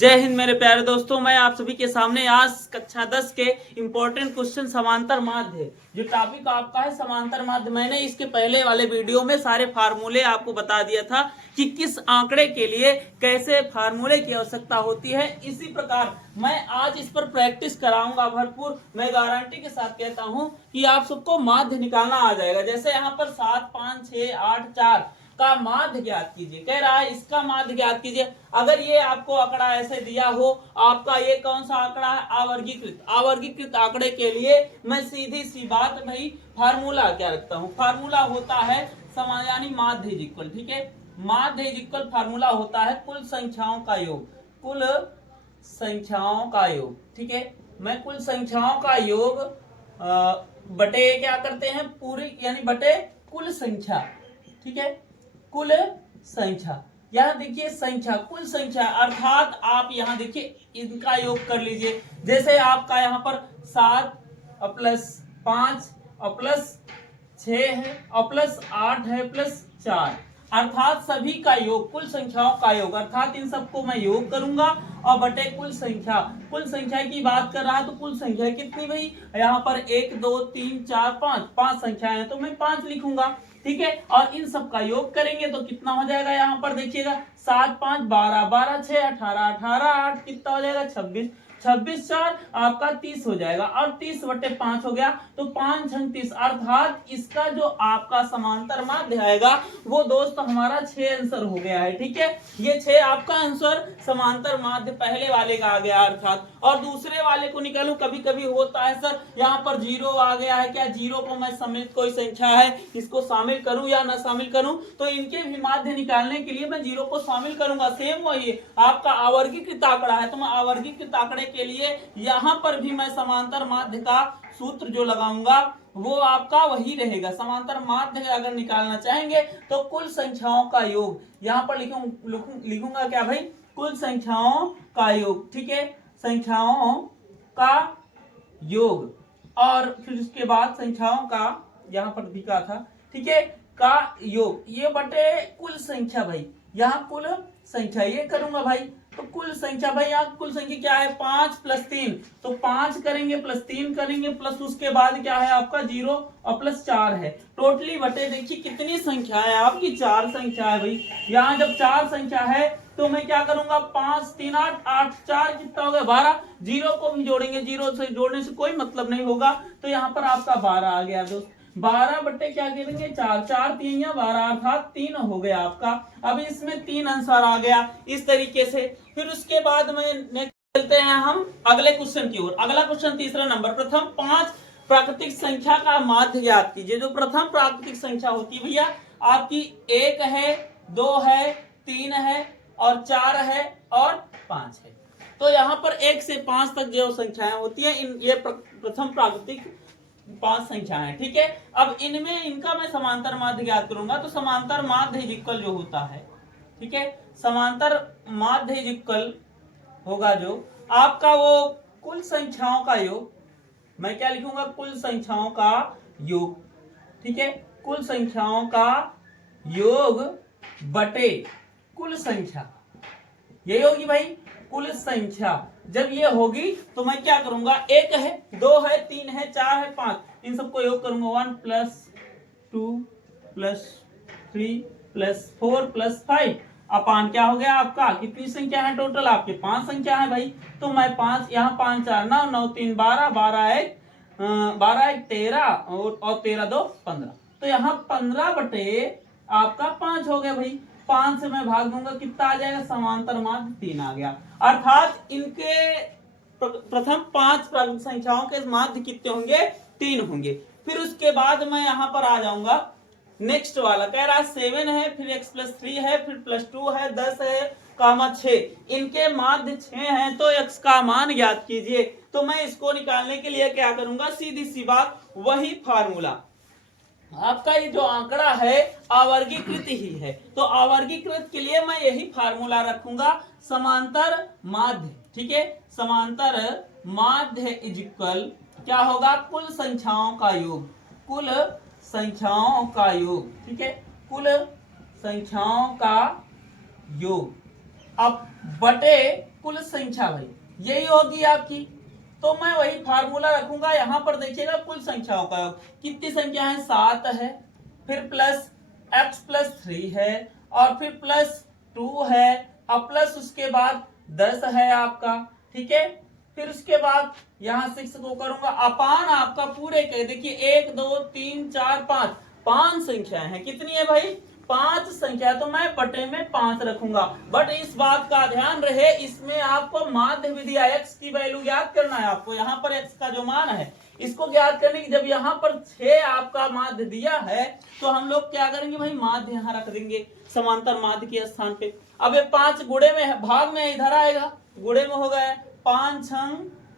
जय हिंद मेरे प्यारे दोस्तों, मैं आप सभी के सामने आज कक्षा 10 के इम्पोर्टेंट क्वेश्चन समांतर माध्य, जो टॉपिक आपका है समांतर माध्य। मैंने इसके पहले वाले वीडियो में सारे फार्मूले आपको बता दिया था कि किस आंकड़े के लिए कैसे फार्मूले की आवश्यकता होती है। इसी प्रकार मैं आज इस पर प्रैक्टिस कराऊंगा भरपूर। मैं गारंटी के साथ कहता हूं कि आप सबको माध्य निकालना आ जाएगा। जैसे यहाँ पर 7, 5, 6, 8, 4 का माध्य ज्ञात कीजिए, कह रहा है इसका माध्य ज्ञात कीजिए। अगर ये आपको आंकड़ा ऐसे दिया हो, आपका ये कौन सा आंकड़ा है, आवर्गीकृत आंकड़े के लिए मैं सीधी सी बात भाई फार्मूला क्या रखता हूँ, फार्मूला होता है समान यानी माध्य इज इक्वल, ठीक है। माध्य इज इक्वल फार्मूला होता है कुल संख्याओं का योग, कुल संख्याओं का योग, ठीक है। मैं कुल संख्याओं का योग बटे क्या करते हैं पूरी यानी बटे कुल संख्या, ठीक है। कुल संख्या, यहाँ देखिए संख्या, कुल संख्या अर्थात आप यहाँ देखिए इनका योग कर लीजिए। जैसे आपका यहाँ पर 7 और प्लस 5 और प्लस 6 है और प्लस 8 है प्लस 4, अर्थात सभी का योग, कुल संख्याओं का योग, अर्थात इन सबको मैं योग करूंगा और बटे कुल संख्या। कुल संख्या की बात कर रहा है तो कुल संख्या कितनी भाई, यहाँ पर 1 2 3 4 5 5 संख्याएं हैं तो मैं 5 लिखूंगा, ठीक है। और इन सब का योग करेंगे तो कितना हो जाएगा, यहाँ पर देखिएगा 7 5 12 12 6 18 18 8 कितना हो जाएगा 26 26 4 आपका 30 हो जाएगा और 30 बटे 5 हो गया तो 5 छंग 30, अर्थात इसका जो आपका समांतर माध्य आएगा वो दोस्त हमारा 6 आंसर हो गया है, ठीक है। ये 6 आपका आंसर समांतर माध्य पहले वाले का आ गया अर्थात। और दूसरे वाले को निकालूं, कभी कभी होता है सर यहाँ पर 0 आ गया है, क्या 0 को मैं सम्मिलित कोई संख्या है इसको शामिल करूं या ना शामिल करूं, तो इनके भी माध्य निकालने के लिए मैं 0 को शामिल करूंगा। सेम वही आपका आवर्गीकृत आंकड़ा है तो मैं आवर्गीकृत आंकड़े के लिए यहां पर भी मैं समांतर माध्य का सूत्र जो लगाऊंगा वो आपका वही रहेगा। समांतर माध्य अगर निकालना चाहेंगे तो कुल संख्याओं का योग, यहां पर लिखूंगा क्या भाई, कुल संख्याओं का योग, ठीक है, संख्याओं का योग। और फिर उसके बाद संख्याओं का यहां पर दिखा था, ठीक है, का योग, ये बटे कुल संख्या भाई, यहाँ कुल संख्या ये करूंगा भाई तो कुल संख्या भाई, यहाँ कुल संख्या क्या है 5 प्लस 3, तो 5 करेंगे प्लस 3 करेंगे प्लस उसके बाद क्या है आपका 0 और प्लस 4 है, टोटली बटे देखिए कितनी संख्या है आपकी 4 संख्या है भाई। यहाँ जब 4 संख्या है तो मैं क्या करूंगा 5 3 8 8 4 कितना हो गया 12, 0 को भी जोड़ेंगे, 0 से जोड़ने से कोई मतलब नहीं होगा तो यहाँ पर आपका 12 आ गया दोस्त। 12 बटे क्या करेंगे 4, 4 3 या 12 अर्थात 3 हो गया आपका। अब इसमें 3 आंसर आ गया इस तरीके से। फिर उसके बाद में नेक्स्ट चलते हैं हम अगले क्वेश्चन की ओर। अगला क्वेश्चन तीसरा नंबर, प्रथम 5 प्राकृतिक संख्या का माध्य ज्ञात कीजिए। जो प्रथम प्राकृतिक संख्या होती है भैया आपकी 1 है 2 है 3 है और 4 है और 5 है। तो यहाँ पर 1 से 5 तक जो संख्याएं होती है ये प्रथम प्राकृतिक 5 संख्याएं, ठीक है। अब इनमें इनका मैं समांतर माध्य ज्ञात करूंगा तो समांतर माध्य इज इक्वल जो होता है, ठीक है, समांतर माध्य इज इक्वल होगा जो आपका वो कुल संख्याओं का योग, मैं क्या लिखूंगा कुल संख्याओं का योग, ठीक है, कुल संख्याओं का योग बटे कुल संख्या, यही होगी भाई कुल संख्या। जब ये होगी तो मैं क्या करूंगा 1 है 2 है 3 है 4 है 5, इन सबको योग करूंगा 1 प्लस 2 प्लस 3 प्लस 4 प्लस 5 अपान क्या हो गया आपका, कितनी संख्या है टोटल आपके 5 संख्या है भाई। तो मैं 5 यहाँ 5 4 9 9 3 12 12 1 13 और 13 2 15, तो यहाँ 15 बटे आपका 5 हो गया भाई। 5 से मैं भाग दूंगा कितना आ जाएगा, समांतर माध्य 3 आ गया। अर्थात इनके प्रथम 5 प्राकृतिक संख्याओं के माध्य कितने होंगे 3 होंगे। फिर उसके बाद मैं यहां पर आ जाऊंगा नेक्स्ट वाला, कह रहा है 7 है फिर x प्लस 3 है फिर प्लस 2 है 10 है कामा 6, इनके माध्य 6 हैं तो x का मान ज्ञात कीजिए। तो मैं इसको निकालने के लिए क्या करूंगा, सीधी सी बात वही फार्मूला, आपका ये जो आंकड़ा है आवर्गीकृत ही है तो आवर्गीकृत के लिए मैं यही फार्मूला रखूंगा समांतर माध्य, ठीक है, समांतर माध्य इज इक्वल क्या होगा कुल संख्याओं का योग, कुल संख्याओं का योग, ठीक है, कुल संख्याओं का योग अब बटे कुल संख्या भाई यही होगी आपकी। तो मैं वही फार्मूला रखूंगा, यहाँ पर देखिएगा कुल संख्याओं का योग। कितनी संख्या है, 7 है, फिर प्लस x+3 है, और फिर +2 है, और प्लस उसके बाद 10 है आपका, ठीक है। फिर उसके बाद यहाँ 6 को करूंगा अपान आपका पूरे के, देखिए 1 2 3 4 5, 5 संख्याएं हैं। कितनी है भाई, 5 संख्या, तो मैं बटे में 5 रखूंगा। बट इस बात का ध्यान रहे, इसमें आपको माध्य विधि x की वैल्यू ज्ञात करना है। आपको यहाँ पर x का जो मान है इसको ज्ञात करने की, जब यहाँ पर 6 आपका माध्य दिया है तो हम लोग क्या करेंगे भाई, माध्य यहाँ रख देंगे समांतर माध्य के स्थान पे। अब ये 5 गुणे में है, भाग में इधर आएगा, गुणे में हो गया 5 6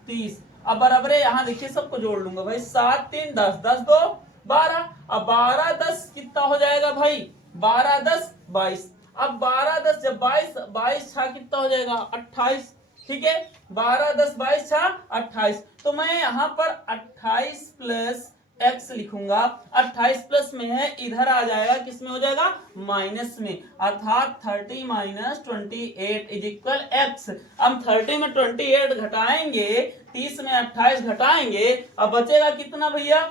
30। अब बराबर है, यहाँ देखिए सबको जोड़ लूंगा भाई, 7 3 10, 10 2 12। अब 12 10 कितना हो जाएगा भाई, 12 10 22। अब 12 10 जब 22 22 छा कितना हो जाएगा 28, ठीक है। 12 10 22 छा 28। तो मैं यहाँ पर 28 प्लस x लिखूंगा। 28 प्लस में है, इधर आ जाएगा, किस में हो जाएगा, माइनस में, अर्थात 30 - 28 इज इक्वल x। हम 30 में 28 घटाएंगे, 30 में 28 घटाएंगे, अब बचेगा कितना भैया,